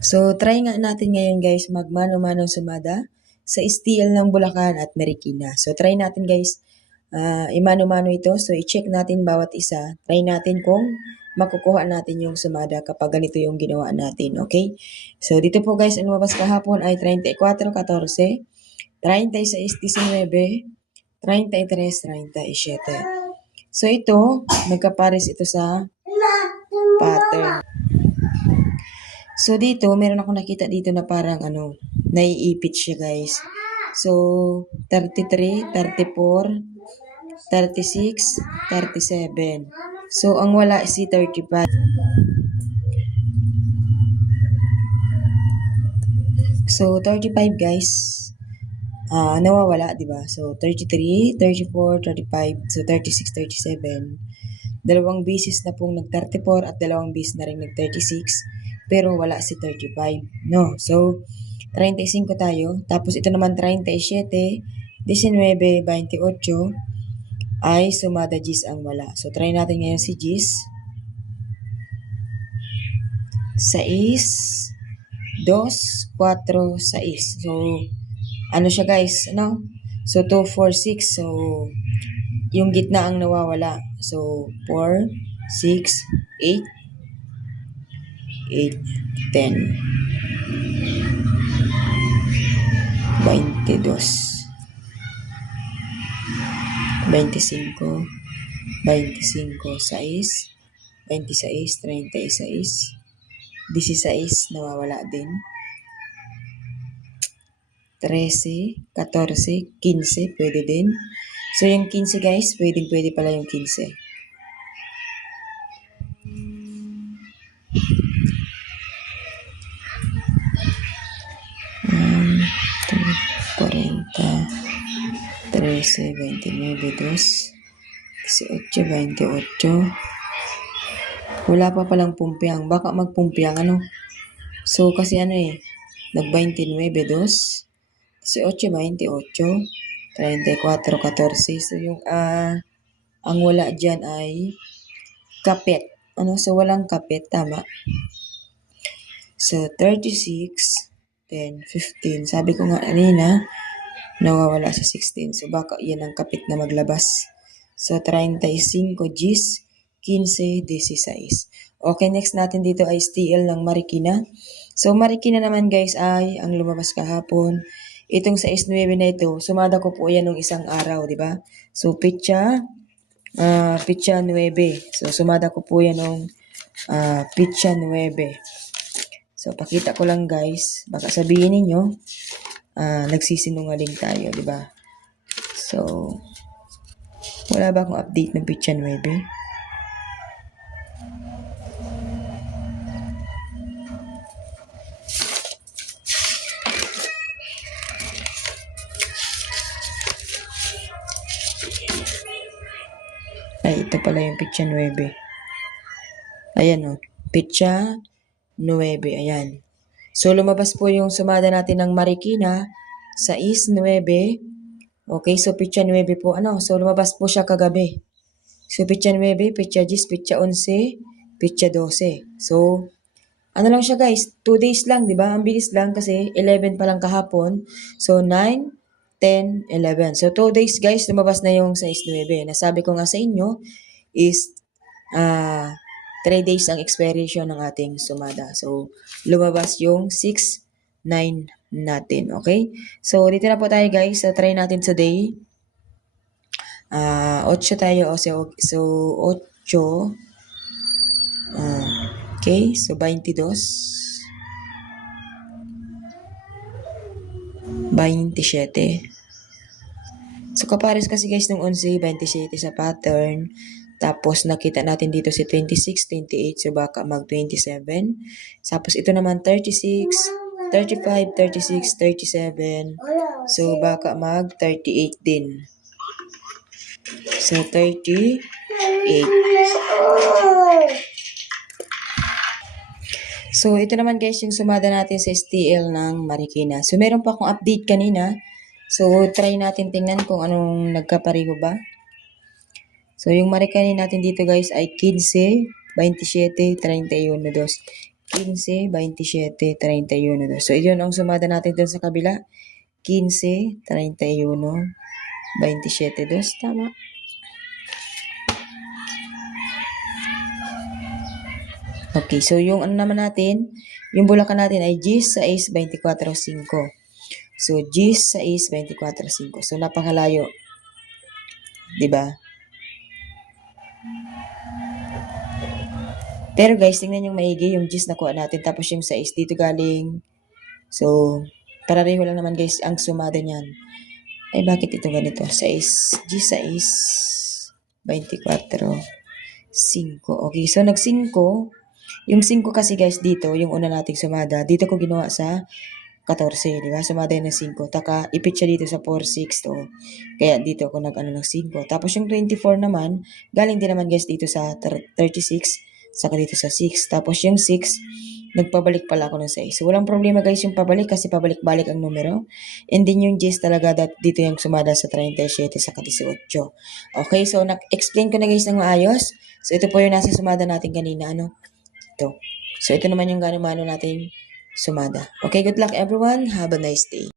So, try nga natin ngayon guys magmano-mano sumada sa STL ng Bulacan at Marikina. So, try natin guys imano-mano ito. So, i-check natin bawat isa. Try natin kung makukuha natin yung sumada kapag ganito yung ginawa natin. Okay? So, dito po guys, ang lumabas kahapon ay 34-14, 36-19, 33-37. So, ito, nagkapares ito sa pattern. So, dito, meron ako nakita dito na parang naiipit siya guys. So, 33, 34, 36, 37. So, ang wala si 35. So, 35 guys, nawawala, di ba? So, 33, 34, 35, so 36, 37. Dalawang beses na pong nag-34 at dalawang beses na rin nag-36, pero wala si 35, no? So, 35 tayo, tapos ito naman 37, 19, 28, ay sumada Gis ang wala. So, try natin ngayon si Gis. 6, 2, 4, 6. So, ano siya guys, ano? So, 2, 4, 6. So, yung gitna ang nawawala. So, 4, 6, 8, 8, 10, 22, 25, 25, 6, 26, 36, 16, nawawala din. 13, 14, 15, pwede din. So, yung 15 guys, pwede pala yung 15. Um, 40, 13, 29, 2, 18, 28. Wala pa palang pumpiang. Baka magpumpiang So, kasi nag-29, 2, 18, 28, 34, 14. So, yung ang wala dyan ay kapit. So, walang kapit. Tama. So, 36, 10, 15. Sabi ko nga kanina, nawawala sa 16. So, baka yan ang kapit na maglabas. So, 35 Gis, 15, 16. Okay, next natin dito ay STL ng Marikina. So, Marikina naman guys ay ang lumabas kahapon. Itong sa S9 na ito, sumada ko po yan nung isang araw, di ba? So, pitcha 9. So, sumada ko po yan nung pitcha 9. So, pakita ko lang guys. Baka sabihin ninyo, nagsisinungaling tayo, di ba? So, wala ba akong update ng pitcha 9? Ay, ito pala yung pitcha 9. Ayan pitcha 9, ayan. So, lumabas po yung sumada natin ng Marikina sa is 9. Okay, so pitcha 9 po, so lumabas po siya kagabi. So, pitcha 9, pitcha 10, pitcha 11, pitcha 12. So, lang siya guys, 2 days lang, di ba? Ang bilis lang kasi 11 pa lang kahapon. So, 9, 10, 11. So, 2 days guys, lumabas na yung size 9. Nasabi ko nga sa inyo is 3 days ang expiration ng ating sumada. So, lumabas yung 6, 9 natin. Okay? So, dito na po tayo guys. So, try natin today. 8 tayo. So 8. Okay? So, 22. 27. So, kapares kasi guys ng 11, 27 sa pattern. Tapos, nakita natin dito si 26, 28. So, baka mag-27. Tapos, ito naman 36, 35, 36, 37. So, baka mag-38 din. So, 38. So, ito naman guys yung sumada natin sa STL ng Marikina. So, meron pa akong update kanina. So, try natin tingnan kung anong nagkapareho ba. So, yung Marikina natin dito guys ay 15, 27, 31, 2. 15, 27, 31. So, yun ang sumada natin dun sa kabila. 15, 31, 27, 2. Tama. Okay, so yung ano naman natin, yung bulakan natin ay 16, 24, 5. So, 16, 24, 5. So, napakalayo. Diba? Pero guys, tingnan yung maigi, yung 10 nakuha natin, tapos yung 6 dito galing. So, pareho lang naman guys ang sumada niyan. Ay, bakit ito ganito? 6, 16, 24, 5. Okay, so nag-5. Yung 5 kasi guys dito, yung una nating sumada, dito ko ginawa sa 14, di ba? Sumada yun ng 5. Taka, ipit siya dito sa 4, 6 to. Kaya dito ako nag-ano ng 5. Tapos yung 24 naman, galing din naman guys dito sa 36, saka dito sa 6. Tapos yung 6, nagpabalik pala ako ng 6. So, walang problema guys yung pabalik kasi pabalik-balik ang numero. And then yung 10 talaga dito yung sumada sa 37 saka 18. Okay, so explain ko na guys ng maayos. So, ito po yung nasa sumada natin kanina. Ano? Ito. So, ito naman yung gano-mano natin sumada. Okay, good luck everyone. Have a nice day.